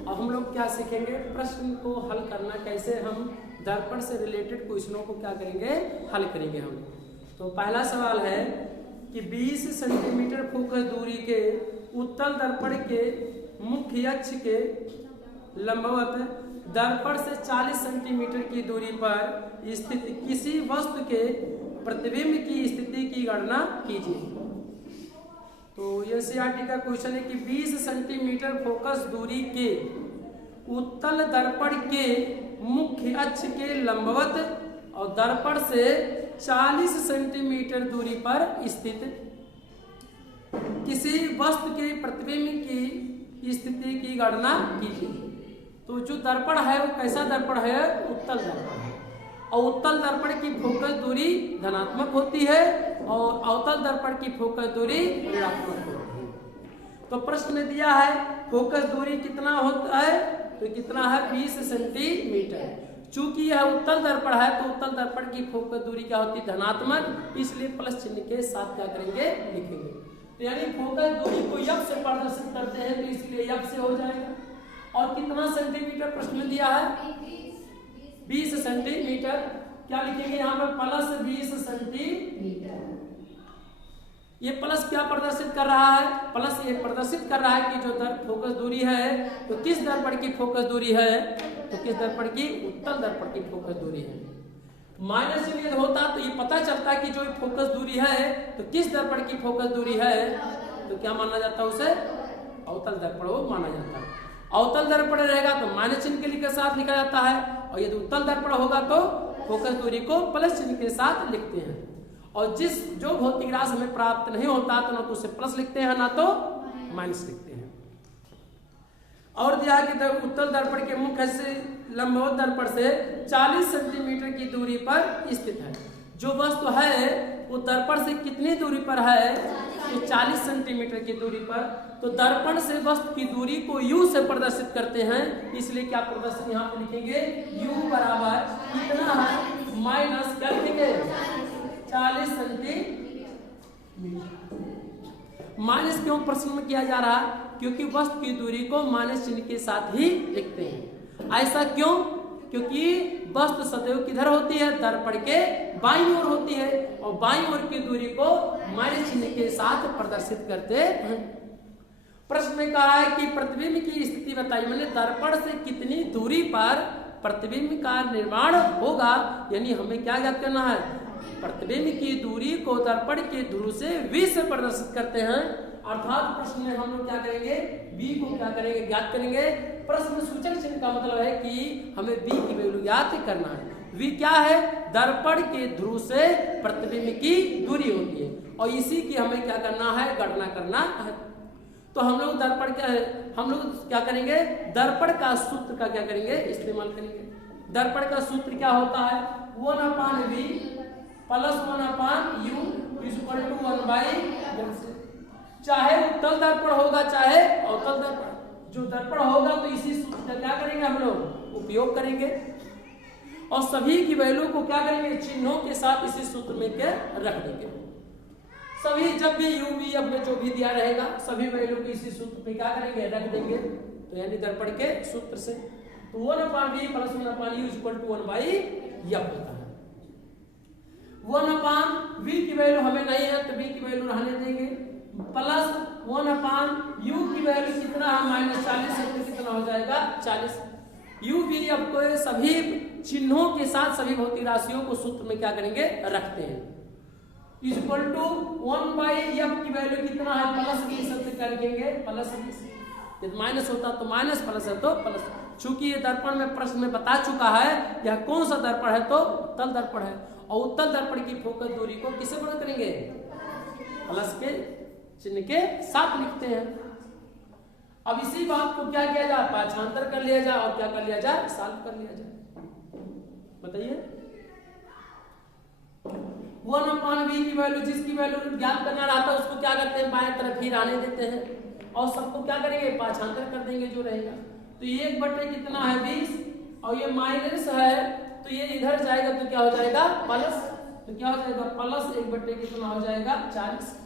अब हम लोग क्या सीखेंगे, प्रश्न को हल करना, कैसे हम दर्पण से रिलेटेड क्वेश्चनों को क्या करेंगे, हल करेंगे हम। तो पहला सवाल है कि 20 सेंटीमीटर फोकस दूरी के उत्तल दर्पण के मुख्य अक्ष के लंबवत दर्पण से 40 सेंटीमीटर की दूरी पर स्थित किसी वस्तु के प्रतिबिंब की स्थिति की गणना कीजिए। तो ये सीआरटी का क्वेश्चन है कि 20 सेंटीमीटर फोकस दूरी के उत्तल दर्पण के मुख्य अक्ष के लंबवत और दर्पण से 40 सेंटीमीटर दूरी पर स्थित किसी वस्तु के प्रतिबिंब की स्थिति की गणना कीजिए। तो जो दर्पण है वो कैसा दर्पण है, उत्तल दर्पण है, और उत्तल दर्पण की फोकस दूरी धनात्मक होती है और अवतल दर्पण की फोकस दूरी ऋणात्मक होती है। तो प्रश्न में दिया है फोकस दूरी कितना होता है, तो कितना है 20 सेंटीमीटर। चूंकि यह उत्तल दर्पण है तो उत्तल दर्पण की फोकस दूरी क्या होती है, धनात्मक, इसलिए प्लस चिन्ह के साथ क्या करेंगे, लिखेंगे। तो यानी फोकस दूरी को f से प्रदर्शित करते हैं तो इसलिए f से हो जाएगा। और कितना सेंटीमीटर प्रश्न में दिया है, 20 सेंटीमीटर। क्या लिखेंगे यहाँ पर, प्लस 20 सेंटीमीटर। ये प्लस क्या प्रदर्शित कर रहा है, प्लस ये प्रदर्शित कर रहा है कि जो फोकस दूरी है तो किस दर्पण की फोकस दूरी है, तो किस दर्पण की, उत्तल दर्पण की फोकस दूरी है। माइनस चिन्ह यदि होता तो ये पता चलता कि जो फोकस दूरी है तो किस दर्पण की फोकस दूरी है, तो क्या माना जाता है उसे, अवतल दर्पण वो माना जाता है। अवतल दर्पण रहेगा तो माइनस चिन्ह के साथ लिखा जाता है, और यदि उत्तल दर्पण होगा तो फोकस दूरी को प्लस चिन्ह के साथ लिखते हैं। और जो भौतिक राशि हमें प्राप्त नहीं होता तो ना तो उसे प्लस लिखते हैं ना तो माइनस लिखते हैं। और दिया कि उत्तल दर्पण के मुख्य से लंबवत दर्पण से 40 सेंटीमीटर की दूरी पर स्थित है। जो वस्तु है वो दर्पण से कितनी दूरी पर है, तो 40 सेंटीमीटर की दूरी पर। तो दर्पण से वस्तु की दूरी को u से प्रदर्शित करते हैं, इसलिए क्या प्रदर्शित यहाँ पे लिखेंगे, u बराबर कितना है, माइनस क्या लिखेंगे, 40 सेंटीमीटर। माइनस क्यों प्रश्न में किया जा रहा है, क्योंकि वस्तु की दूरी को माइनस चिन्ह के साथ ही लिखते हैं। ऐसा क्यों, क्योंकि वस्तु सदैव किधर होती है, दर्पण के बाईं ओर होती है, और बाईं ओर की दूरी को माइनस चिन्ह के साथ प्रदर्शित करते हैं। प्रश्न में कहा है कि प्रतिबिंब की स्थिति बताइए, मैंने दर्पण से कितनी दूरी पर प्रतिबिंब का निर्माण होगा, यानी हमें क्या ज्ञात करना है, प्रतिबिंब की दूरी को दर्पण के ध्रुव से v से प्रदर्शित करते हैं। अर्थात प्रश्न में हम लोग क्या करेंगे, v को क्या करेंगे, ज्ञात करेंगे। प्रश्न सूचक चिन्ह का मतलब है कि हमें v की वैल्यू ज्ञात करना है। v क्या है, दर्पण के ध्रुव से प्रतिबिंब की दूरी होती है, और इसी की हमें क्या करना है, गणना करना है। तो हम लोग दर्पण क्या है, हम लोग क्या करेंगे, दर्पण का सूत्र का क्या करेंगे, इस्तेमाल करेंगे। दर्पण का सूत्र क्या होता है, 1/v plus 1/u equal to 1/, चाहे उत्तल दर्पण होगा चाहे अवतल दर्पण, जो दर्पण होगा तो इसी सूत्र का क्या करेंगे, हम लोग उपयोग करेंगे, और सभी की वैल्यू को क्या करेंगे, चिन्हों के साथ इसी सूत्र में के रख देंगे। सभी जब भी u v f में जो भी दिया रहेगा सभी वैल्यू को इसी सूत्र पे क्या करेंगे, रख देंगे। तो यानी दर्पण के सूत्र से तो 1/v plus 1/u equal to 1/f होता है। 1/v की वैल्यू हमें नहीं है तो v की वैल्यू रहने देंगे, प्लस 1/u की वैल्यू कितना है, -40 है तो कितना हो जाएगा, 40। u v f को सभी चिन्हों के साथ सभी भौतिक राशियों को सूत्र में क्या करेंगे, रखते हैं। इक्वल टू 1/f की वैल्यू कितना है, प्लस 20 से क्या लिखेंगे, प्लस 20। यदि माइनस होता तो माइनस, प्लस है तो प्लस। चूंकि ये दर्पण में प्रश्न में बता चुका है यह कौन सा दर्पण है, तो उत्तल दर्पण है, और उत्तल दर्पण की फोकस दूरी को किसे गुणा करेंगे, प्लस के चिन्ह के साथ लिखते हैं। अब इसी बात को क्या किया जाए, पाछांतर कर लिया जाए और क्या कर लिया जाए, सॉल्व कर लिया जाए। बताइए 1/v की वैल्यू, जिसकी वैल्यू ज्ञात करना रहता है उसको क्या करते हैं, बाएं तरफ ही रहने देते हैं, और सबको क्या करेंगे, पाछांतर कर देंगे जो रहेगा। तो ये 1/, कितना है 20, और ये माइनस है तो ये इधर जाएगा तो क्या हो जाएगा, प्लस। तो क्या हो जाएगा, प्लस 1/, कितना हो जाएगा, 40।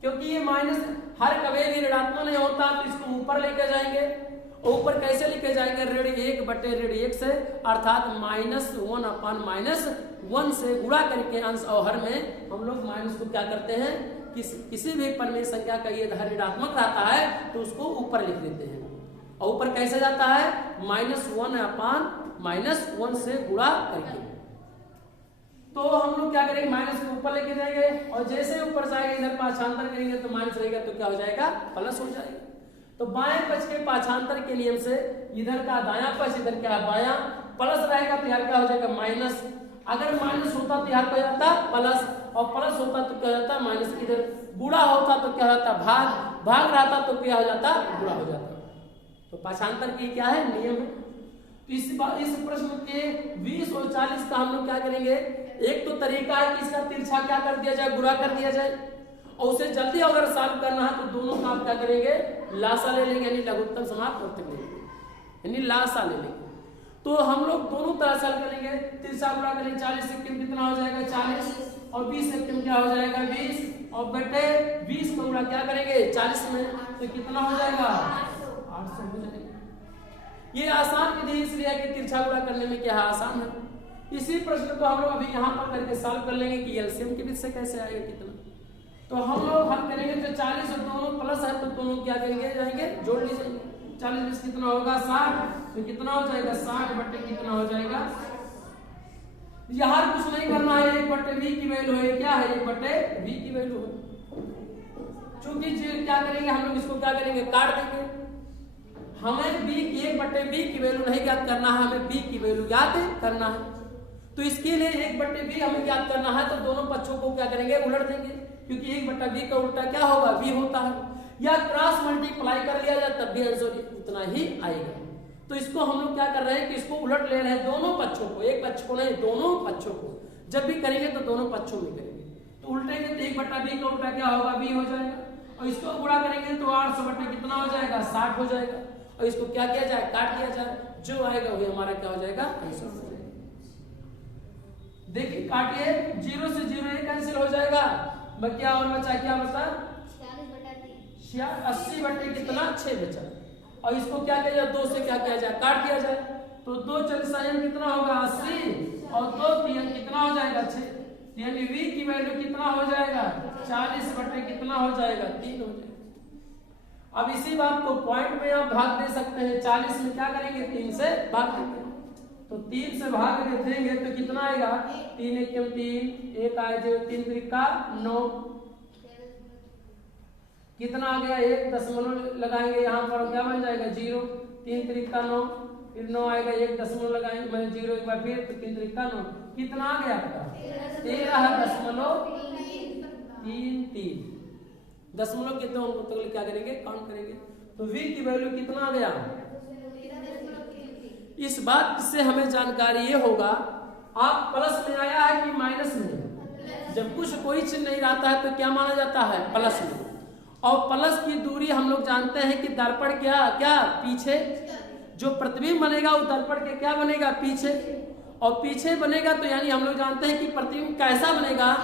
क्योंकि ये माइनस हर कभी भी ऋणात्मक नहीं होता तो इसको ऊपर लेकर जाएंगे, ऊपर कैसे लिखे जाएंगे, ऋण 1/1 से, अर्थात -1/-1 से गुणा करके अंश और हर में हम लोग माइनस को क्या करते हैं, किसी भी परिमेय संख्या का ये धन ऋणात्मक रहता है तो उसको ऊपर लिख देते हैं। और ऊपर कैसे जाता है, -1/-1 से गुणा करके। तो हम लोग क्या करेंगे, माइनस को ऊपर लेके जाएंगे और जैसे ऊपर जाएगा इधर पाछांतर करेंगे तो माइनस रहेगा तो क्या हो जाएगा, प्लस हो जाएगा। तो बाएं पक्ष के पाछांतर के नियम से इधर का दायां पक्ष इधर क्या बायां, प्लस रहेगा तो यार क्या हो जाएगा माइनस। अगर माइनस होता तो यार क्या हो जाता प्लस, और प्लस होता तो क्या हो जाता माइनस। इधर गुणा होता तो क्या होता भाग, भाग रहता तो क्या हो जाता गुणा हो जाता। तो पाछांतर की क्या है नियम है। तो इस प्रश्न के 20 और 40 का हम लोग क्या करेंगे, एक तो तरीका है कि इसका तिरछा क्या कर दिया जाए, गुणा कर दिया जाए, और उसे जल्दी अगर सॉल्व करना है तो दोनों का आप क्या करेंगे, लासा ले लेंगे, यानी लघुत्तम समाप्त करते लेंगे, यानी लासा ले लेंगे। तो हम लोग दोनों तरह सॉल्व करेंगे, तिरछा गुणा करेंगे, 40 से कितना हो जाएगा 40, और 20 से क्या हो जाएगा 20, और बटे 20 को गुणा क्या करेंगे 40 में तो कितना हो जाएगा 800 हो जाएगा। ये आसान विधि इसलिए है कि तिरछा गुणा करने में क्या आसान है। इसी प्रश्न को हम लोग अभी यहाँ पर करके सॉल्व कर लेंगे कि एलसीएम के बीच से कैसे आएगा कितना। तो हम लोग हल करेंगे, जो 40 और दोनों प्लस है तो दोनों क्या करेंगे जाएंगे जोड़ लीजिए। 40 में कितना होगा 60, तो कितना हो जाएगा 60 बटे कितना हो जाएगा, यहाँ कुछ नहीं करना है, 1/v की वैल्यू है, क्या है 1/v की वैल्यू है। चूंकि क्या करेंगे हम लोग इसको क्या करेंगे काट देंगे। हमें 1/v की वैल्यू नहीं ज्ञात करना है, हमें b की वैल्यू ज्ञात करना है। तो इसके लिए 1/v हमें ज्ञात करना है तो दोनों पक्षों को क्या करेंगे उलट देंगे, क्योंकि 1/v का उल्टा क्या होगा v होता है, या क्रॉस मल्टीप्लाई कर लिया जाए तब भी आंसर उतना ही आएगा। तो इसको हम लोग क्या कर रहे हैं कि इसको उलट ले रहे हैं दोनों पक्षों को, एक पक्ष को नहीं दोनों पक्षों को। जब भी करेंगे तो दोनों पक्षों में करेंगे, तो उल्टेंगे तो 1/v का उल्टा क्या होगा v हो जाएगा, और इसको गुणा करेंगे तो 800 बटे कितना हो जाएगा 60 हो जाएगा, और इसको क्या किया जाए काट दिया जाए, जो आएगा वही हमारा क्या हो जाएगा आंसर हो जाएगा। देखिए काटिए, 0 से 0 ये कैंसिल हो जाएगा, क्या और बचा, क्या बचा 80 बटे कितना 6 बचा, और इसको क्या किया जाए 2 से क्या किया जाए काट दिया जाए, तो 2 4 कितना होगा 80, और 2 3 कितना हो जाएगा 6, यानी v की वैल्यू कितना हो जाएगा 40 बटे कितना हो जाएगा 3 हो जाएगा। अब इसी बात को पॉइंट में आप भाग दे सकते हैं, 40 में क्या करेंगे 3 से भाग देंगे, तो 3 से भाग देंगे तो कितना आएगा 3 1 3, 1 आए जो 3 त्रिका 9, कितना आ गया 1 दशमलव लगाएंगे यहाँ पर क्या बन जाएगा 0, 3 त्रिका 9, फिर 9 आएगा 1 दशमलव लगाएंगे मैंने 0 एक बार फिर, तो 3 त्रिका 9 कितना आ गया आपका 13.33 दशमलव के दो अंकों तक क्या करेंगे काउंट करेंगे, तो v की वैल्यू कितना आ गया। इस बात से हमें जानकारी ये होगा आप प्लस में आया है कि माइनस में, जब कुछ कोई चीज नहीं रहता है तो क्या माना जाता है प्लस में, और प्लस की दूरी हम लोग जानते हैं कि दर्पण क्या क्या पीछे, जो प्रतिबिंब बनेगा वो दर्पण के क्या बनेगा पीछे, और पीछे बनेगा तो यानी हम लोग जानते हैं कि प्रतिबिंब कैसा बनेगा,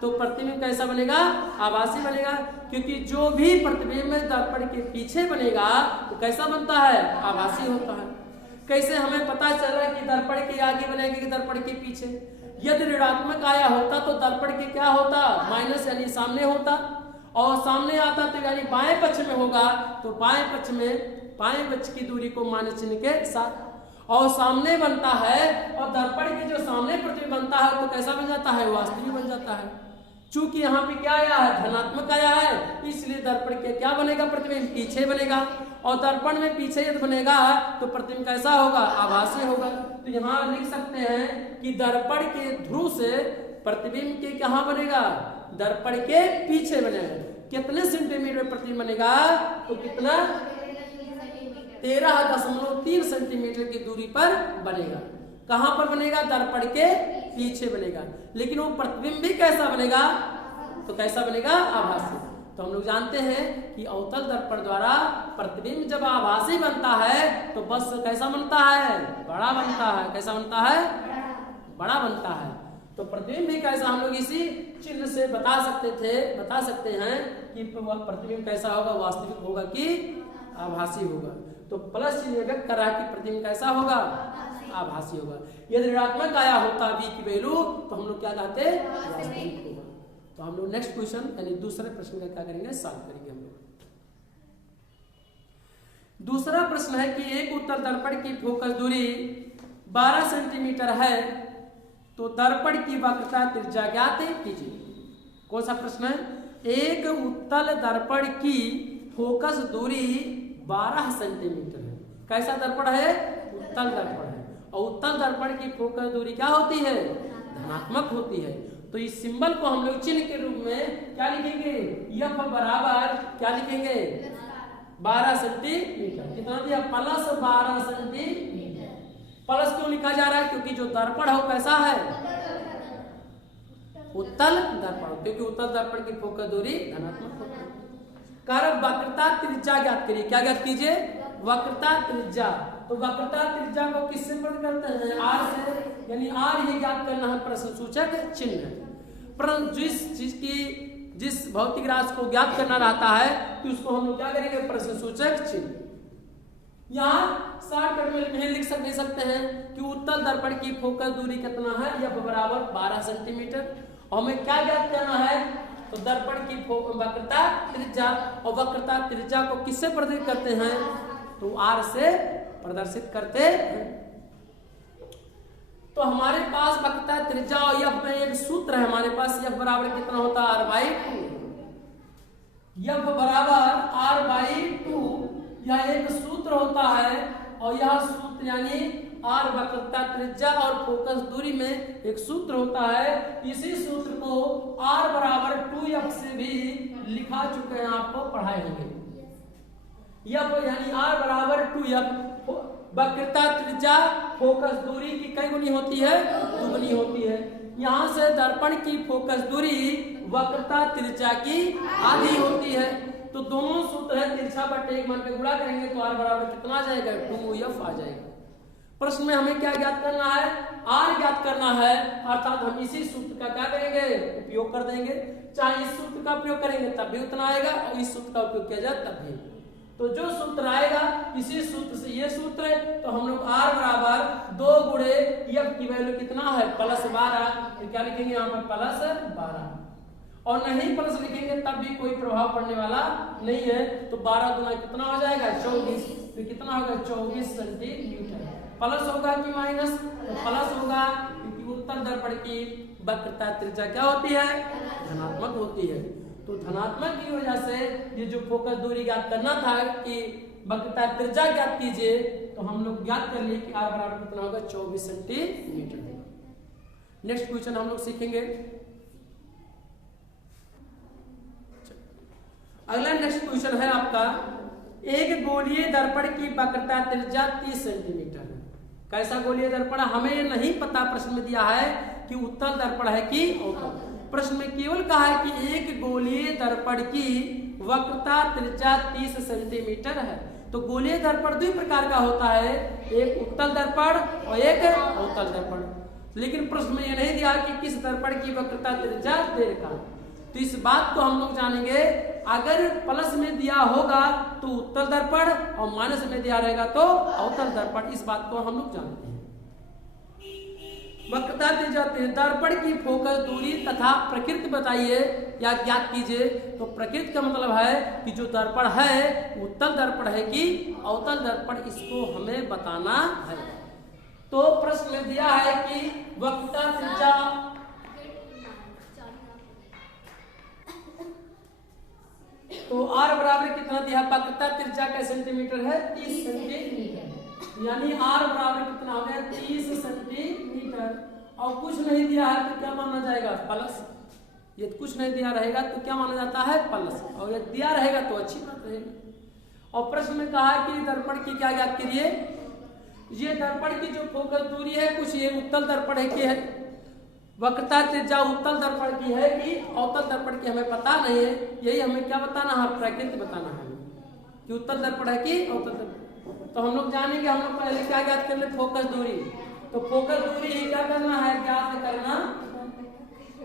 तो प्रतिबिंब कैसा बनेगा आभासी बनेगा, क्योंकि जो भी प्रतिबिंब दर्पण के पीछे बनेगा तो कैसा बनता है आभासी होता है। कैसे हमें पता चला कि दर्पण के आगे बनेगा कि दर्पण के पीछे, यदि ऋणात्मक आया होता तो दर्पण के क्या होता माइनस यानी सामने होता, और सामने आता तो यानी बाएं पक्ष में होगा, तो बाएं पक्ष की दूरी को माइनस चिन्ह के साथ, और सामने बनता है और दर्पण के जो सामने प्रतिबिंब बनता है तो कैसा बन जाता है वास्तविक बन जाता है। चूंकि यहाँ पे क्या आया है धनात्मक आया है, इसलिए दर्पण के क्या बनेगा प्रतिबिंब पीछे बनेगा, और दर्पण में पीछे यदि बनेगा तो प्रतिबिंब कैसा होगा आभासी होगा। तो यहाँ लिख सकते हैं कि दर्पण के ध्रुव से प्रतिबिंब के कहाँ बनेगा दर्पण के पीछे बनेगा। कितने सेंटीमीटर प्रतिबिंब बनेगा, तो कितना 13.3 सेंटीमीटर की दूरी पर बनेगा। कहां पर बनेगा दर्पण के पीछे बनेगा, लेकिन वो प्रतिबिंब भी कैसा बनेगा, तो कैसा बनेगा आभासी। तो हम लोग जानते हैं कि अवतल दर्पण द्वारा प्रतिबिंब जब आभासी बनता है तो बस कैसा बनता है बड़ा बनता है, कैसा बनता है बड़ा बनता है। तो प्रतिबिंब भी कैसा हम लोग इसी चिन्ह से बता सकते हैं कि प्रतिबिंब कैसा होगा वास्तविक होगा कि आभासी होगा। तो प्लस चिन्ह व्यक्त कर रहा है कि प्रतिबिंब कैसा होगा, आभासी होगा। यदि ऋणात्मक आया होता v की वैल्यू तो हम लोग क्या कहते वास्तविक होगा। तो हम लोग नेक्स्ट क्वेश्चन यानी दूसरे प्रश्न का क्या करेंगे, सॉल्व करेंगे हम लोग। दूसरा प्रश्न है कि एक उत्तल दर्पण की फोकस दूरी 12 सेंटीमीटर है तो दर्पण की वक्रता त्रिज्या ज्ञात कीजिए। कौन सा प्रश्न है? एक उत्तल दर्पण की फोकस दूरी 12 सेंटीमीटर है। कैसा दर्पण है? उत्तल दर्पण है। और उत्तल दर्पण की फोकस दूरी क्या होती है? धनात्मक होती है। तो इस सिंबल को हम लोग चिन्ह के रूप में क्या लिखेंगे? F बराबर क्या लिखेंगे? 12 सेंटीमीटर। कितना दिया? Plus 12 centimetre. प्लस क्यों लिखा जा रहा है? क्योंकि जो दर्पण है वो कैसा है? उत्तल दर्पण, क्योंकि उत्तल दर्पण की फोकस दूरी धनात्मक होती है। कारण वक्रता त्रिज्या ज्ञात करिए। क्या ज्ञात कीजिए? वक्रता त्रिज्या। तो वक्रता त्रिज्या को किससे प्रकट करते हैं? R से, यानी R ये ज्ञात करना है प्रश्न सूचक चिन्ह। परंतु जिस चीज की जिस भौतिक राशि को ज्ञात करना रहता है तो उसको हम लोग क्या करेंगे? प्रश्न सूचक चिन्ह। यहाँ शॉर्टकट में लिख सकते हैं कि उत्तल दर्पण की फोकस दूरी कितना है? F बराबर 12 सेंटीमीटर। और हमें क्या ज्ञात करना है? तो दर्पण की वक्रता त्रिज्या, और वक्रता त्रिज्या को किससे प्रदर्शित करते हैं? तो R से प्रदर्शित करते हैं। तो हमारे पास वक्रता त्रिज्या और F में एक सूत्र है हमारे पास। F बराबर कितना होता है? R/2। F बराबर R/2 यह एक सूत्र होता है। और यह सूत्र यानी R वक्रता त्रिज्या और फोकस दूरी में एक सूत्र होता है। इसी सूत्र को R बराबर 2F से भी लिखा चुके हैं, आपको पढ़ाए होंगे। F यानी R बराबर 2F। वक्रता त्रिज्या फोकस दूरी की कई गुनी होती है? दुगुनी होती है। यहाँ से दर्पण की फोकस दूरी वक्रता त्रिज्या की आधी होती है। तो दोनों सूत्र है, तिरछा बटे 1 मान के गुणा करेंगे तो R बराबर कितना आ जाएगा? 2F आ जाएगा। प्रश्न में हमें क्या ज्ञात करना है? R ज्ञात करना है, अर्थात हम इसी सूत्र का क्या करेंगे? उपयोग कर देंगे। चाहे इस सूत्र का उपयोग करेंगे तब भी उतना आएगा, और इस सूत्र का उपयोग किया जाए तब भी। तो जो सूत्र आएगा इसी सूत्र से ये सूत्र है। तो हम लोग R बराबर 2 गुणे F की वैल्यू कितना है? प्लस 12। तो क्या लिखेंगे यहाँ पर? प्लस 12। और नहीं प्लस लिखेंगे तब भी कोई प्रभाव पड़ने वाला नहीं है। तो 12 गुना कितना हो जाएगा? 24। तो कितना होगा? 24 सेंटीमीटर। प्लस होगा कि माइनस? तो प्लस होगा, क्योंकि उत्तल दर्पण की वक्रता त्रिज्या क्या होती है? धनात्मक होती है। तो धनात्मक की वजह से ये जो फोकस दूरी ज्ञात करना था कि वक्रता त्रिज्या ज्ञात कीजिए, तो हम लोग ज्ञात कर लिए कि R बराबर कितना होगा? 24 सेंटीमीटर। नेक्स्ट क्वेश्चन हम लोग सीखेंगे। अगला नेक्स्ट क्वेश्चन है आपका, एक गोलीय दर्पण की वक्रता त्रिज्या 30 सेंटीमीटर है। कैसा गोलीय दर्पण? हमें नहीं पता प्रश्न में दिया है कि उत्तल दर्पण है कि अवतल। प्रश्न में केवल कहा है कि एक गोलीय दर्पण की वक्रता त्रिज्या 30 सेंटीमीटर है। तो गोलीय दर्पण दो प्रकार का होता है, एक उत्तल दर्पण और एक अवतल दर्पण। लेकिन प्रश्न में यह नहीं दिया कि किस दर्पण की वक्रता त्रिज्या दे रखा। तो इस बात को हम लोग जानेंगे। अगर प्लस में दिया होगा तो उत्तल दर्पण, और माइनस में दिया रहेगा तो अवतल दर्पण। इस बात को हम लोग जानते हैं। वक्रता त्रिज्या दर्पण की फोकस दूरी तथा प्रकृति बताइए या ज्ञात कीजिए। तो प्रकृति का मतलब है कि जो दर्पण है उत्तल दर्पण है कि अवतल दर्पण, इसको हमें बताना है। तो प्रश्न में दिया है कि वक्रता त्रिज्या तो R बराबर कितना दिया? वक्रता त्रिज्या का सेंटीमीटर है 30 सेंटीमीटर। यानी R बराबर कितना हो गया? 30 सेंटीमीटर। और कुछ नहीं दिया है तो क्या माना जाएगा? प्लस। ये कुछ नहीं दिया रहेगा तो क्या माना जाता है? प्लस। और ये दिया रहेगा तो अच्छी बात रहेगी। और प्रश्न में कहा कि दर्पण की क्या ज्ञात करिए? ये दर्पण की जो फोकस दूरी है, कुछ ये उत्तल दर्पण है कि है, वक्रता त्रिज्या उत्तल दर्पण की है कि अवतल दर्पण की हमें पता नहीं है। यही हमें क्या बताना है? प्रकृति बताना है कि उत्तल दर्पण है कि अवतल दर्पण। तो हम लोग जानेंगे। हम लोग पहले क्या ज्ञात कर ले? फोकस दूरी। तो फोकस दूरी ही क्या करना है? ज्ञात करना।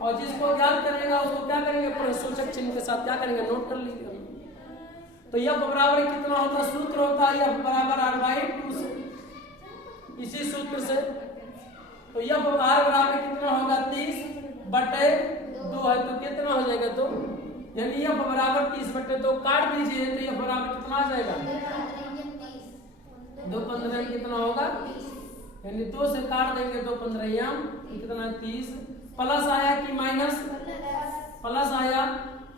और जिसको ज्ञात करेगा उसको क्या करेंगे? प्रश्नसूचक चिन्ह के साथ क्या करेंगे? नोट कर लीजिए। तो F बराबर कितना होता, सूत्र होता है F बराबर R/2 से, इसी सूत्र से। तो F R बराबर कितना होगा, 30/2 है, तो कितना हो जाएगा, तो यानी F बराबर 30/2 काट दीजिए तो F बराबर कितना आ जाएगा, 2 15 कितना होगा, यानी 2 से काट देंगे 2 15 कितना 30, प्लस आया कि माइनस, प्लस आया।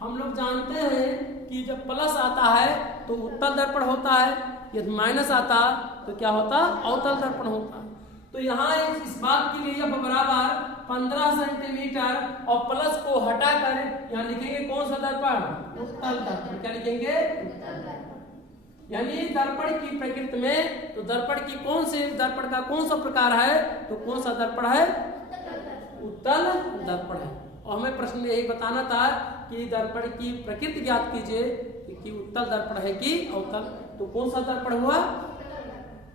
हम लोग जानते हैं कि जब प्लस आता है तो उत्तल दर्पण होता है, यदि माइनस आता तो क्या होता, अवतल दर्पण होता। तो यहाँ इस बात के लिए F बराबर 15 सेंटीमीटर और प्लस को हटाकर यहाँ लिखेंगे कौन सा दर्पण, उत्तल दर्पण। क्या लिखेंगे, यानी दर्पण की प्रकृति में, तो दर्पण की कौन से, दर्पण का कौन सा प्रकार है, तो कौन सा दर्पण है, उत्तल दर्पण है। और हमें प्रश्न में यही बताना था कि दर्पण की प्रकृति ज्ञात कीजिए कि उत्तल दर्पण है कि अवतल। तो कौन सा दर्पण हुआ,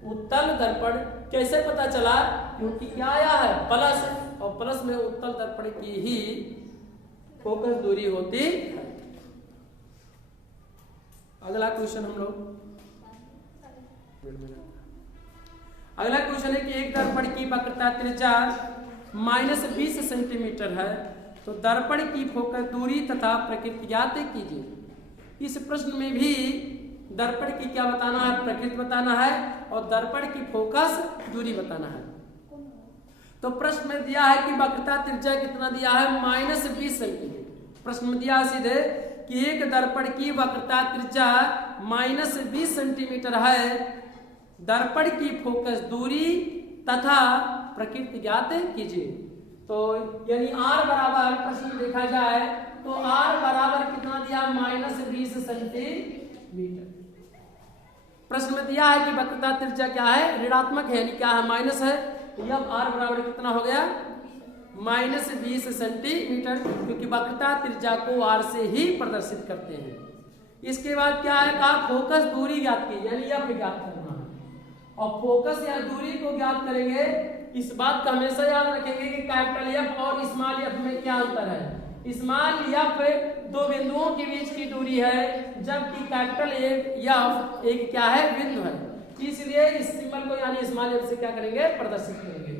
उत्तल दर्पण। कैसे पता चला, क्योंकि क्या आया है, प्लस, और प्लस में उत्तल दर्पण की ही फोकस दूरी होती है। अगला क्वेश्चन हम लोग, अगला क्वेश्चन है कि एक दर्पण की वक्रता त्रिज्या -20 सेंटीमीटर है, तो दर्पण की फोकस दूरी तथा प्रकृति ज्ञात कीजिए। इस प्रश्न में भी दर्पण की क्या बताना है, प्रकृति बताना है और दर्पण की फोकस दूरी बताना है। तो प्रश्न में दिया है कि वक्रता त्रिज्या कितना दिया है, -20 सेंटीमीटर। प्रश्न में दिया सीधे कि एक दर्पण की वक्रता त्रिज्या -20 सेंटीमीटर है, दर्पण की फोकस दूरी तथा प्रकृति ज्ञात कीजिए। तो यानी R बराबर, प्रश्न देखा जाए तो R बराबर कितना दिया, -20 सेंटीमीटर। प्रश्न में दिया है कि वक्रता त्रिज्या क्या है, ऋणात्मक है, यानी क्या है, माइनस है। अब R बराबर कितना हो गया, -20 सेंटीमीटर, क्योंकि वक्रता त्रिज्या को R से ही प्रदर्शित करते हैं। इसके बाद क्या है, कहा फोकस दूरी ज्ञात की, यानी F ज्ञात करना है। और फोकस या दूरी को ज्ञात करेंगे, इस बात का हमेशा याद रखेंगे कि कैपिटल F और स्मॉल f में क्या अंतर है। स्मॉल f दो बिंदुओं के बीच की दूरी है, जबकि कैपिटल F एक क्या है, बिंदु है। इसलिए इस सिंबल को यानी स्मॉल f से क्या करेंगे, प्रदर्शित करेंगे।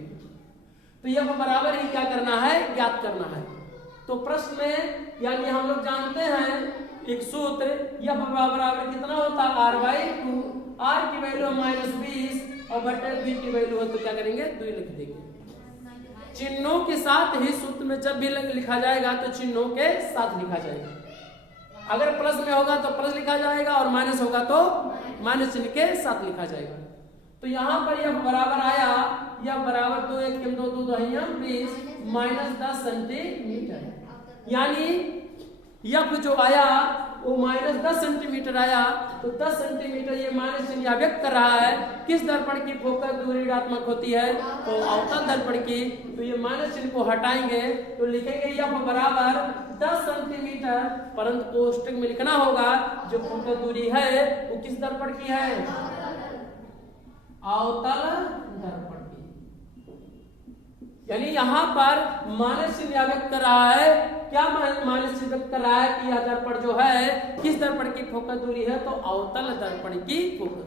तो F बराबर ही क्या करना है, ज्ञात करना है। तो प्रश्न में यानी हम लोग जानते हैं एक सूत्र, F बराबर कितना होता है, R/2। R की वैल्यू -20 और बटे B की वैल्यू है तो क्या करेंगे, 2 लिख देंगे। चिन्हों के साथ ही सूत्र में जब भी लिखा जाएगा तो चिन्हों के साथ लिखा जाएगा। अगर प्लस में होगा तो प्लस लिखा जाएगा और माइनस होगा तो माइनस चिन्ह के साथ लिखा जाएगा। तो यहाँ पर F बराबर आया, F बराबर 2 1 2 2 2 20 -10 सेंटीमीटर। यानी F जो आया वो -10 सेंटीमीटर आया। तो 10 सेंटीमीटर ये माइनस चिन्ह व्यक्त कर रहा है किस दर्पण की फोकस दूरी ऋणात्मक होती है, तो अवतल दर्पण की। तो ये माइनस चिन्ह को हटाएंगे तो लिखेंगे F बराबर 10 सेंटीमीटर, परंतु कोष्टक में लिखना होगा जो फोकस दूरी है वो किस दर्पण की है, अवतल दर्पण की। यानी यहाँ पर माइनस चिन्ह व्यक्त कर रहा है, क्या माइनस चिन्ह व्यक्त कर रहा है कि यह दर्पण जो है किस दर्पण की फोकस दूरी है, तो अवतल दर्पण की फोकस।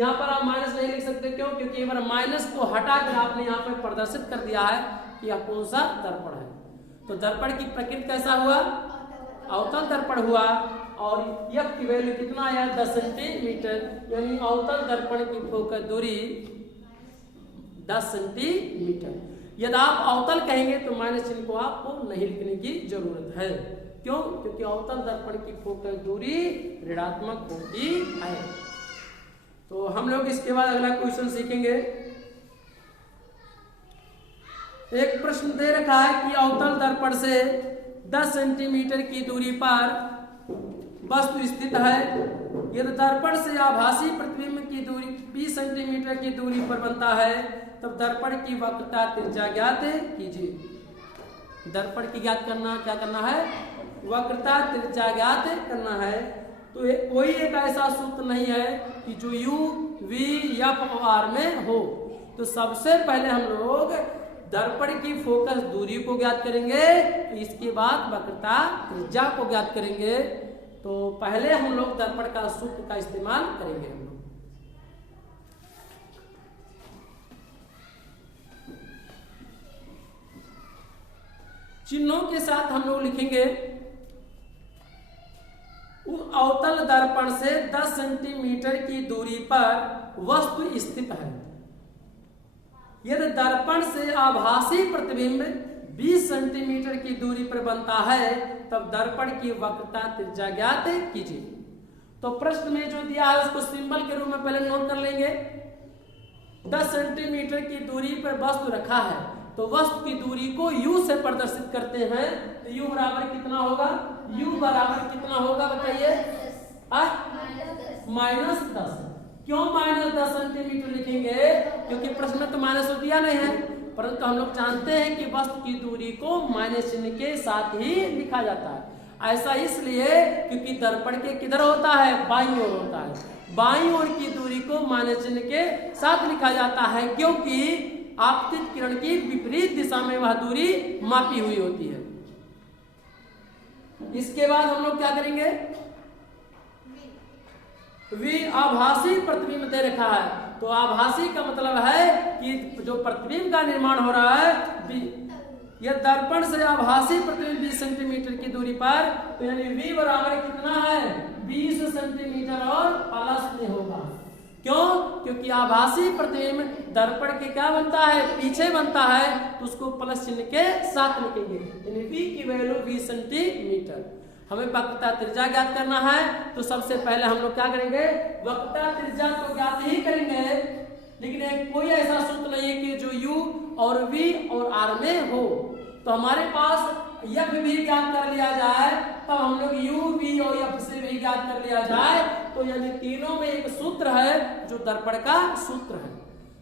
यहाँ पर आप माइनस नहीं लिख सकते, क्यों, क्योंकि एक बार माइनस को हटाकर आपने यहाँ पर प्रदर्शित कर दिया है कि यह कौन सा दर्पण है। तो दर्पण की प्रकृति कैसा हुआ, अवतल दर्पण हुआ। और F की वैल्यू कितना आया, 10 सेंटीमीटर। यानी अवतल दर्पण की फोकस दूरी 10 सेंटीमीटर। यदि आप अवतल कहेंगे तो माइनस चिन्ह को आपको नहीं लिखने की जरूरत है। क्यों, क्योंकि अवतल दर्पण की फोकस दूरी ऋणात्मक होती है। तो हम लोग इसके बाद अगला क्वेश्चन सीखेंगे। एक प्रश्न दे रखा है कि अवतल दर्पण से 10 सेंटीमीटर की दूरी पर वस्तु स्थित है। यदि दर्पण से आभासी प्रतिबिंब की दूरी 20 सेंटीमीटर की दूरी पर बनता है, तब दर्पण की वक्रता त्रिज्या ज्ञात कीजिए। दर्पण की ज्ञात करना, क्या करना है, वक्रता त्रिज्या ज्ञात करना है। तो कोई एक ऐसा सूत्र नहीं है कि जो U, V, F और R में हो। तो सबसे पहले हम लोग दर्पण की फोकस दूरी को ज्ञात करेंगे, तो इसके बाद वक्रता त्रिज्या को ज्ञात करेंगे। तो तो पहले हम लोग दर्पण का सूत्र का इस्तेमाल करेंगे हम लोग। चिन्हों के साथ हम लोग लिखेंगे अवतल दर्पण से 10 सेंटीमीटर की दूरी पर वस्तु स्थित है। यदि दर्पण से आभासी प्रतिबिंब 20 सेंटीमीटर की दूरी पर बनता है तब दर्पण की वक्रता त्रिज्या ज्ञात कीजिए। तो प्रश्न में जो दिया है उसको सिंबल के रूप में पहले नोट कर लेंगे। 10 सेंटीमीटर की दूरी पर वस्तु रखा है तो वस्तु की दूरी को u से प्रदर्शित करते हैं तो u बराबर कितना होगा? u बराबर कितना होगा बताइए? -10। क्यों -10 सेंटीमीटर लिखेंगे? क्योंकि प्रश्न में तो माइनस तो दिया नहीं है, परंतु हम लोग जानते हैं कि वस्तु की दूरी को माइनस चिन्ह के साथ ही लिखा जाता है। ऐसा इसलिए क्योंकि दर्पण के किधर होता है? बाईं ओर होता है। बाईं ओर की दूरी को माइनस चिन्ह के साथ लिखा जाता है क्योंकि आपतित किरण की विपरीत दिशा में वह दूरी मापी हुई होती है। इसके बाद हम लोग क्या करेंगे? वी आभासी प्रतिबिंब दे रखा है तो आभासी का मतलब है कि जो प्रतिबिंब का निर्माण हो रहा है यह दर्पण से आभासी प्रतिबिंब 20 सेंटीमीटर की दूरी पर, तो यानी v बराबर कितना है? 20 सेंटीमीटर और प्लस में होगा। क्यों? क्योंकि आभासी प्रतिबिंब दर्पण के क्या बनता है? पीछे बनता है तो उसको प्लस चिन्ह के साथ लिखेंगे, यानी v की वैल्यू 20 सेंटीमीटर। हमें वक्रता त्रिज्या ज्ञात करना है तो सबसे पहले हम लोग क्या करेंगे? वक्रता त्रिज्या तो ज्ञात ही करेंगे, लेकिन कोई ऐसा सूत्र नहीं है कि जो u और v और r में हो। तो हमारे पास f भी ज्ञात कर लिया जाए तब हम लोग u v और f से भी ज्ञात कर लिया जाए तो यानी तीनों में एक सूत्र है जो दर्पण का सूत्र है।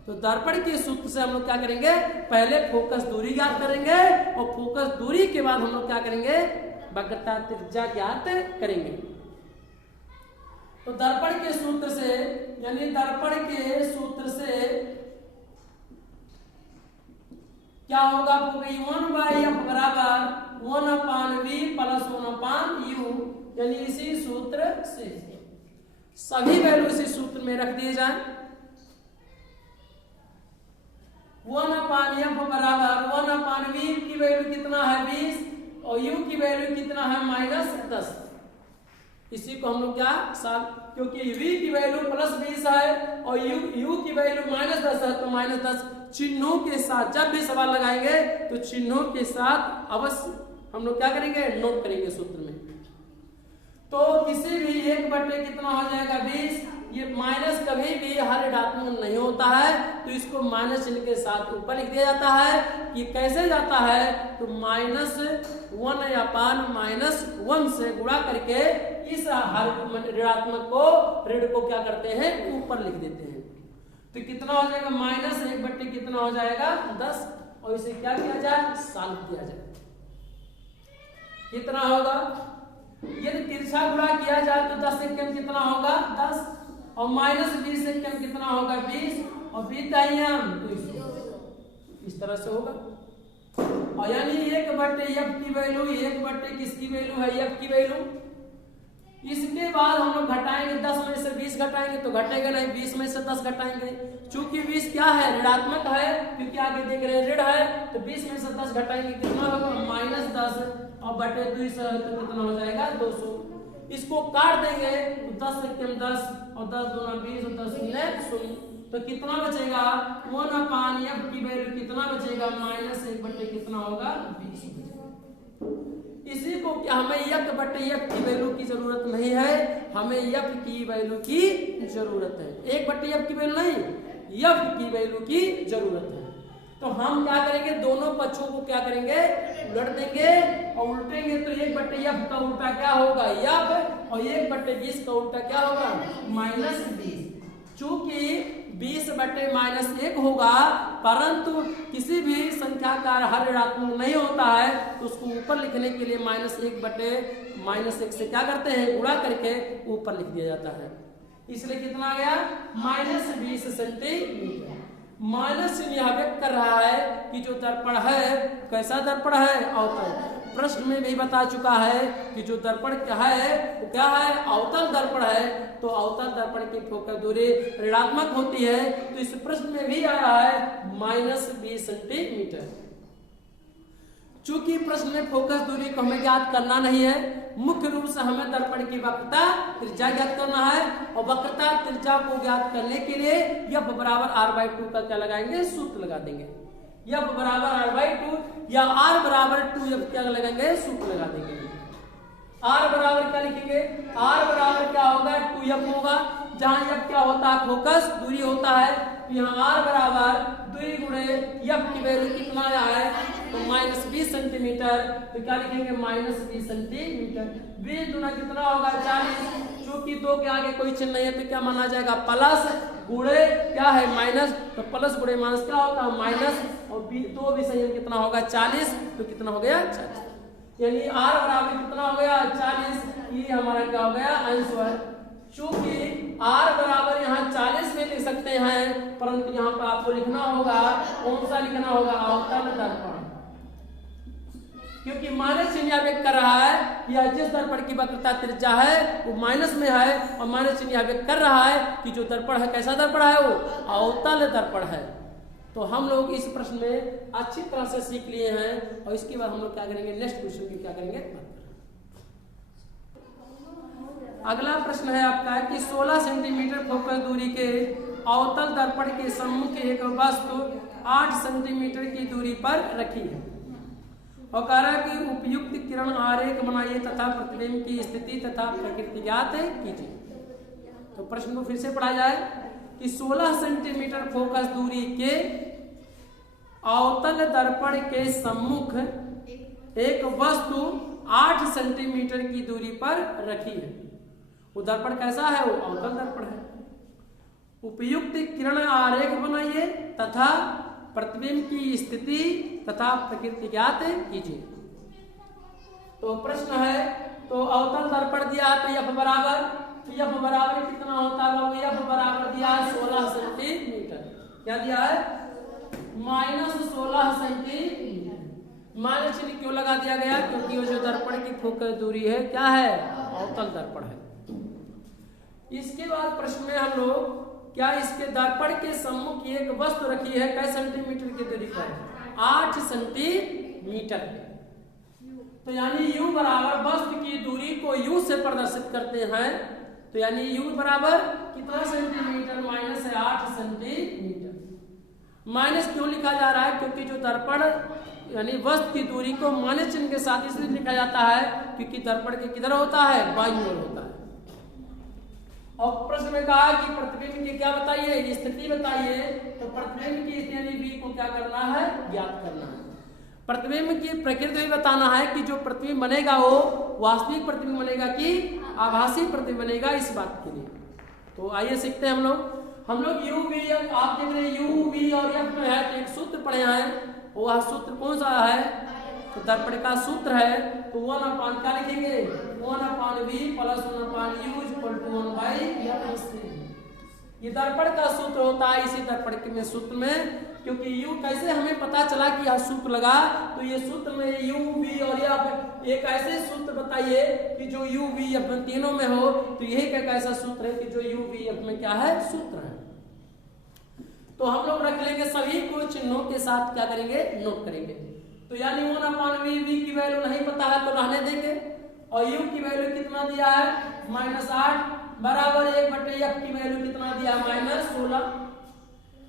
तो दर्पण के सूत्र से हम लोग क्या करेंगे? पहले फोकस दूरी ज्ञात करेंगे और फोकस दूरी के बाद हम लोग क्या करेंगे? वक्रता त्रिज्या ज्ञात करेंगे। तो दर्पण के सूत्र से यानी दर्पण के सूत्र से क्या होगा? 1/f बराबर 1/v प्लस 1/u, यानी इसी सूत्र से सभी वैल्यू इसी सूत्र में रख दिए जाए। 1/f बराबर 1/v की वैल्यू कितना है? 20 और u की वैल्यू कितना है? -10। इसी को हम लोग क्या क्योंकि v की वैल्यू +20 है और u की वैल्यू -10 है तो -10 चिन्हों के साथ जब भी सवाल लगाएंगे तो चिन्हों के साथ अवश्य हम लोग क्या करेंगे? नोट करेंगे सूत्र में। तो किसी भी 1/, कितना हो जाएगा? 20। ये माइनस कभी भी हर ऋणात्मक नहीं होता है तो इसको माइनस चिन्ह के साथ ऊपर लिख दिया जाता है। कि कैसे जाता है? तो -1/-1 से गुणा करके इस हर ऋणात्मक को ऋण को क्या करते हैं? ऊपर लिख देते हैं। तो कितना हो जाएगा? -1/, कितना हो जाएगा? 10 और इसे क्या किया जाए? साल किया जाए। कितना होगा? यदि तिरछा गुणा किया जाए तो 10 से कम कितना होगा? 10 और -20 से कम कितना होगा? 20 और 20 दाहियां तो इस तरह से होगा। और यानी 1/f की वैल्यू 1/, किसकी वैल्यू है? f की वैल्यू। इसके बाद हम लोग घटाएंगे, 10 में से 20 घटाएंगे तो घटेगा नहीं, 20 में से 10 घटाएंगे। चूंकि 20 क्या है? ऋणात्मक है, क्योंकि आगे देख रहे हैं ऋण है तो 20 में से 10 घटाएंगे कितना होगा? -10 और बटे 2 से तो कितना हो जाएगा? 200। इसको काट देंगे तो 10 से कम 10 और 10 दूना 20 और 10 गुने 0 तो कितना बचेगा? 1/f की वैल्यू कितना बचेगा? -1/, कितना होगा? 20। इसी को क्या हमें f/f की वैल्यू की जरूरत नहीं है, हमें f की वैल्यू की जरूरत है। 1/f की वैल्यू नहीं, f की वैल्यू की जरूरत है। तो हम क्या करेंगे? दोनों पक्षों को क्या करेंगे? उलट देंगे और उल्टेंगे तो 1/f का उल्टा क्या होगा? f और 1/20 का उल्टा क्या होगा? -20। चूंकि 20/-1 होगा परंतु किसी भी संख्या का हर ऋणात्मक नहीं होता है तो उसको ऊपर लिखने के लिए -1 से क्या करते हैं? गुणा करके ऊपर लिख दिया जाता है। इसलिए कितना आ गया? -20 सेंटीमीटर। माइनस चिन्ह यह व्यक्त कर रहा है कि जो दर्पण है कैसा दर्पण है? अवतल। प्रश्न में भी बता चुका है कि जो दर्पण क्या है वो क्या है, अवतल दर्पण है। तो अवतल दर्पण की फोकस दूरी ऋणात्मक होती है। तो इस प्रश्न में भी आया है -20 सेंटीमीटर। चूंकि प्रश्न में फोकस दूरी को हमें ज्ञात करना नहीं है, मुख्य रूप से हमें दर्पण की वक्रता त्रिज्या ज्ञात करना है। और वक्रता त्रिज्या को ज्ञात करने के लिए F बराबर r/2 का क्या लगाएंगे, सूत्र लगा देंगे। F बराबर r/2 या r बराबर 2F क्या लगाएंगे, सूत्र लगा देंगे। r बराबर क्या लिखेंगे, r बराबर क्या होगा, 2F होगा। जहां F क्या होता है, फोकस दूरी होता है। तो यहाँ r बराबर 2 गुणे F की वैल्यू कितना आया है, तो -20 सेंटीमीटर। तो क्या लिखेंगे, -20 सेंटीमीटर। 20 गुना कितना होगा, 40। चूंकि 2 के आगे कोई चिन्ह नहीं है तो क्या माना जाएगा, प्लस गुणे क्या है माइनस। तो प्लस गुणे माइनस क्या होता है, माइनस। और 2 भी संयोग कितना होगा, 40। तो कितना हो गया, 40। यानी r बराबर कितना हो गया, 40। ये हमारा क्या हो गया, आंसर। चूंकि r बराबर यहाँ 40 में लिख सकते हैं, परंतु यहाँ पर आपको लिखना होगा, कौन सा लिखना होगा, अवतल दर्पण। क्योंकि माइनस चिन्ह यहाँ व्यक्त कर रहा है या जिस दर्पण की वक्रता त्रिज्या है वो माइनस में है, और माइनस चिन्ह यहाँ व्यक्त कर रहा है कि जो दर्पण है कैसा दर्पण है, वो अवतल दर्पण है। तो हम लोग इस प्रश्न में अच्छी तरह से सीख लिए हैं। और इसके बाद हम लोग क्या करेंगे, नेक्स्ट क्वेश्चन की क्या करेंगे। अगला प्रश्न है आपका कि 16 सेंटीमीटर फोकस दूरी के अवतल दर्पण के सम्मुख एक वस्तु 8 सेंटीमीटर की दूरी पर रखी है और कह रहा है कि उपयुक्त किरण आरेख बनाइए तथा प्रतिबिंब की स्थिति तथा प्रकृति ज्ञात कीजिए। तो प्रश्न को फिर से पढ़ा जाए कि 16 सेंटीमीटर फोकस दूरी के अवतल दर्पण के सम्मुख एक वस्तु 8 सेंटीमीटर की दूरी पर रखी है। वो दर्पण कैसा है, वो अवतल दर्पण है। उपयुक्त किरण आरेख बनाइए तथा प्रतिबिंब की स्थिति तथा प्रकृति ज्ञात कीजिए। तो प्रश्न है, तो अवतल दर्पण दिया तो F बराबर, तो F बराबर कितना होता है, F बराबर दिया है 16 सेंटीमीटर। क्या दिया है, -16 सेंटीमीटर। माइनस चिन्ह क्यों लगा दिया गया, क्योंकि वो जो दर्पण की फोकस दूरी है क्या है, अवतल दर्पण है। इसके बाद प्रश्न में हम लोग क्या इसके दर्पण के सम्मुख एक वस्तु रखी है, कैसे सेंटीमीटर की दूरी पर, 8 सेंटीमीटर। तो यानी U बराबर वस्तु की दूरी को U से प्रदर्शित करते हैं। तो यानी U बराबर कितना सेंटीमीटर, -8 सेंटीमीटर। माइनस क्यों लिखा जा रहा है, क्योंकि जो दर्पण यानी वस्तु की दूरी को माइनस चिन्ह के साथ इसलिए लिखा जाता है क्योंकि दर्पण के किधर होता है, बाईं ओर होता है। और प्रश्न में कहा कि प्रतिबिंब की क्या बताइए, स्थिति बताइए। तो प्रतिबिंब की स्थिति यानी V को क्या करना है, ज्ञात करना है। प्रतिबिंब की प्रकृति भी बताना है कि जो प्रतिबिंब बनेगा वो वास्तविक प्रतिबिंब बनेगा कि आभासी प्रतिबिंब बनेगा, इस बात के लिए। तो आइए सीखते हैं हम लोग U V, आप देख रहे हैं U V और F में है तो एक सूत्र पढ़े हैं। वह सूत्र कौन सा है, तो दर्पण का सूत्र है। तो 1/, क्या लिखेंगे, 1/V + 1/U = 1/F। ये दर्पण का सूत्र होता है। इसी दर्पण के सूत्र में, क्योंकि U कैसे हमें पता चला कि यह सूत्र लगा, तो ये सूत्र में U V और F एक ऐसे सूत्र बताइए कि जो U V F तीनों में हो। तो यही एक ऐसा सूत्र है कि जो U V F में क्या है, सूत्र है। तो हम लोग रख लेंगे, सभी को चिन्हों के साथ क्या करेंगे, नोट करेंगे। तो यानी 1/V की वैल्यू नहीं पता है तो रहने देंगे। और U की वैल्यू कितना दिया है, -8 बराबर 1/F की वैल्यू कितना दिया, -16।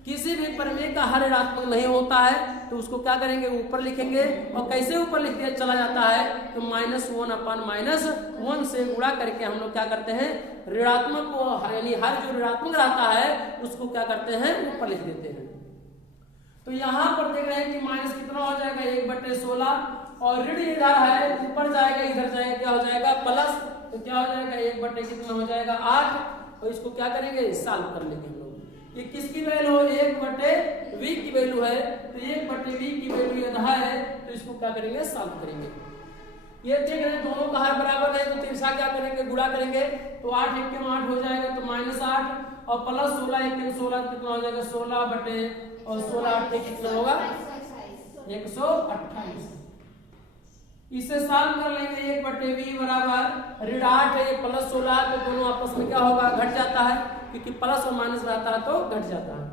किसी भी प्रमेय का हर ऋणात्मक नहीं होता है तो उसको क्या करेंगे, ऊपर लिखेंगे। और कैसे ऊपर लिख दिया चला जाता है, तो -1/-1 से गुणा करके हम लोग क्या करते हैं, ऋणात्मक को यानी हर जो ऋणात्मक रहता है उसको क्या करते हैं, ऊपर लिख देते हैं। तो यहाँ पर देख रहे हैं कि माइनस कितना हो जाएगा, 1/16। और ऋण इधर है, ऊपर जाएगा, इधर जाएगा, क्या हो जाएगा, प्लस। तो क्या हो जाएगा, 1/ कितना हो जाएगा, 8। और इसको क्या करेंगे, सॉल्व कर लेंगे हम लोग। ये किसकी वैल्यू है, 1/V की वैल्यू है। तो 1/V की वैल्यू यह है, तो इसको क्या करेंगे, सॉल्व करेंगे। ये देख रहे हैं दोनों का हर बराबर है तो तिरछा क्या करेंगे, गुणा करेंगे। तो 8 × 8 हो जाएगा, तो -8 और प्लस 16 × 16 कितना हो जाएगा, 16 और 16 8 कितना होगा, 128। इसे सॉल्व कर लेंगे। 1/v बराबर ऋण 8 है, ये प्लस 16, तो दोनों आपस में क्या होगा, घट जाता है, क्योंकि प्लस और माइनस रहता है तो घट जाता है।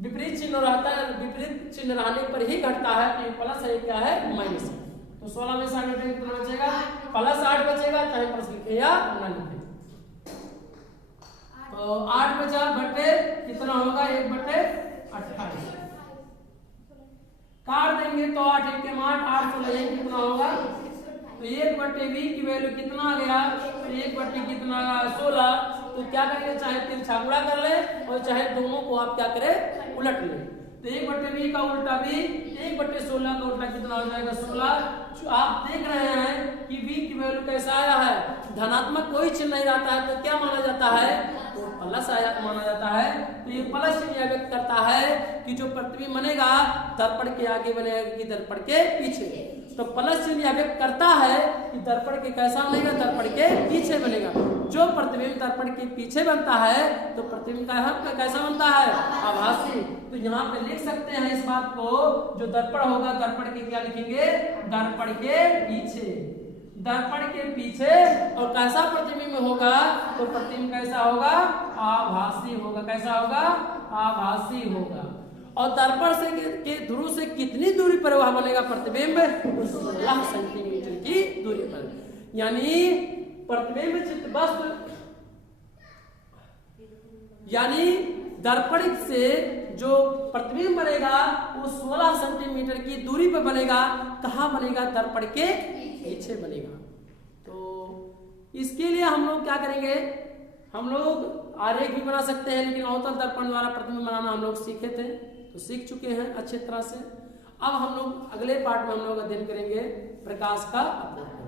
विपरीत चिन्ह रहता है, विपरीत चिन्ह रहने पर ही घटता है, तो ये प्लस है, क्या है, माइनस है। तो 16 में से 8 घटेगा कितना बचेगा, प्लस 8 बचेगा, चाहे प्लस लिखे या ना लिखे। तो 8 बचा बटे कितना होगा, 1/28 काट देंगे तो 8 1 के 8, 8 16 कितना होगा, तो 1/v की वैल्यू कितना आ गया, तो 1/, कितना 16। तो क्या करेंगे, चाहे तिरछा गुणा कर ले और चाहे दोनों को आप क्या करें, उलट ले। तो 1/v का उल्टा भी 1/16 का उल्टा कितना हो जाएगा, 16। आप देख रहे हैं कि v की वैल्यू कैसा आया है, धनात्मक कोई चिन्ह नहीं रहता है तो क्या माना जाता है, तो प्लस आया माना जाता है। तो ये प्लस चिन्ह व्यक्त करता है कि जो प्रतिबिंब बनेगा दर्पण के आगे बनेगा कि दर्पण के पीछे। तो प्लस चिन्ह व्यक्त करता है कि दर्पण के कैसा बनेगा, दर्पण के पीछे बनेगा। जो प्रतिबिंब दर्पण के पीछे बनता है तो प्रतिबिंब का कैसा बनता है, आभासी। तो यहाँ पे लिख सकते हैं इस बात को, जो दर्पण होगा दर्पण के क्या लिखेंगे, दर्पण के पीछे, दर्पण के पीछे। और कैसा प्रतिबिंब होगा, तो प्रतिबिंब कैसा होगा, आभासी होगा। कैसा होगा, आभासी होगा। और दर्पण से के ध्रुव से कितनी दूरी पर वह बनेगा प्रतिबिंब, 16 सेंटीमीटर की दूरी पर। यानी प्रतिबिंब चित्त वस्तु, यानी दर्पण से जो प्रतिबिंब बनेगा वो 16 सेंटीमीटर की दूरी पर बनेगा। कहाँ बनेगा, दर्पण के पीछे बनेगा। तो इसके लिए हम लोग क्या करेंगे, हम लोग आरेख भी बना सकते हैं, लेकिन अवतल दर्पण द्वारा प्रतिबिंब बनाना हम लोग सीखे थे, तो सीख चुके हैं अच्छे तरह से। अब हम लोग अगले पार्ट में हम लोग अध्ययन करेंगे प्रकाश का अपवर्तन।